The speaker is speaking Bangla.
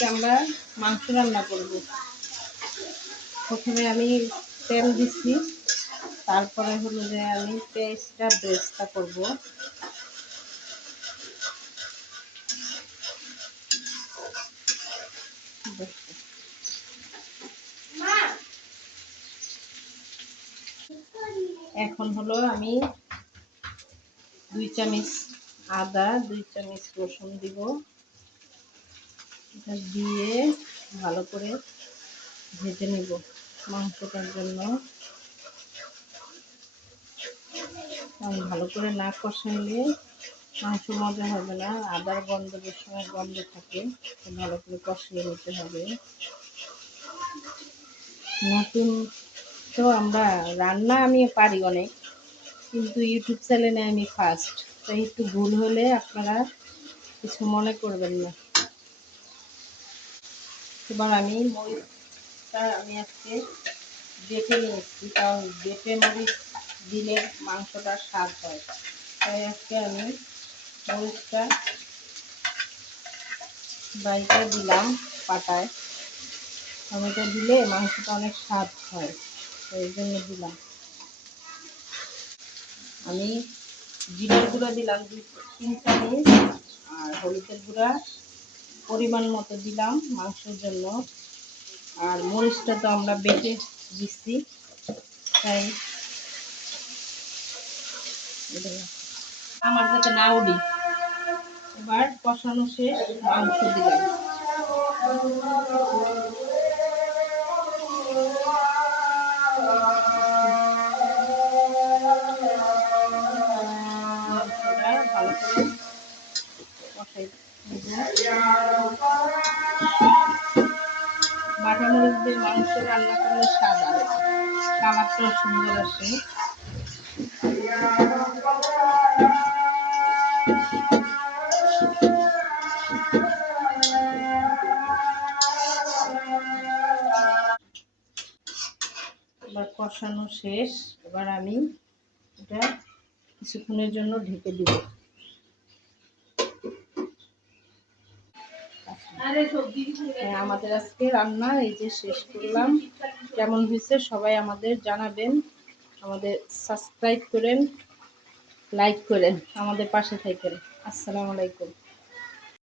আজকে আমরা মাংস রান্না করব। প্রথমে আমি তেল দিচ্ছি, তারপরে হলো যে আমি পেঁয়াজটা বেরেস্তা করব। এখন হলো আমি 2 চামচ আদা, 2 চামচ রসুন দিব। এটা দিয়ে ভালো করে ভেজে নেব মাংসটার জন্য। ভালো করে না কষাইলে মাংস মজা হবে না। আদার গন্ধ সময় গন্ধ থাকে, ভালো করে কষিয়ে নিতে হবে। নতুন তো আমরা রান্না আমি পারি অনেক, কিন্তু ইউটিউব চ্যানেলে আমি ফার্স্ট, তাই একটু ভুল হলে আপনারা কিছু মনে করবেন না। এবার আমি মরিচটা আজকে বেটে নিয়েছি, কারণ বেটে মরিচ দিলে মাংসটা স্বাদ হয়। তাই আজকে আমি মরিচটা বাইটে দিলাম পাটায়। টমেটো দিলে মাংসটা অনেক স্বাদ হয়, এই জন্য দিলাম। আমি জিরার গুঁড়া দিলাম 3 চামচ, আর হলুদের গুঁড়া পরিমাণ মতো দিলাম মাংসের জন্য। আর মরিচটা তো আমরা বেটে দিচ্ছি, তাই আমার যাতে না উঠি। এবার কষানো শেষ, মাংস দিলাম। ভালো করে কষাই বাটা মরিচ দিয়ে মাংস রান্না করলে স্বাদ আসে, কালারটাও সুন্দর আসে। এবার কষানো শেষ, এবার আমি এটা কিছুক্ষণের জন্য ঢেকে দিব। আমাদের আজকে রান্না এই যে শেষ করলাম। কেমন হয়েছে সবাই আমাদের জানাবেন। আমাদের সাবস্ক্রাইব করেন, লাইক করেন, আমাদের পাশে থাকেন। আসসালামু আলাইকুম।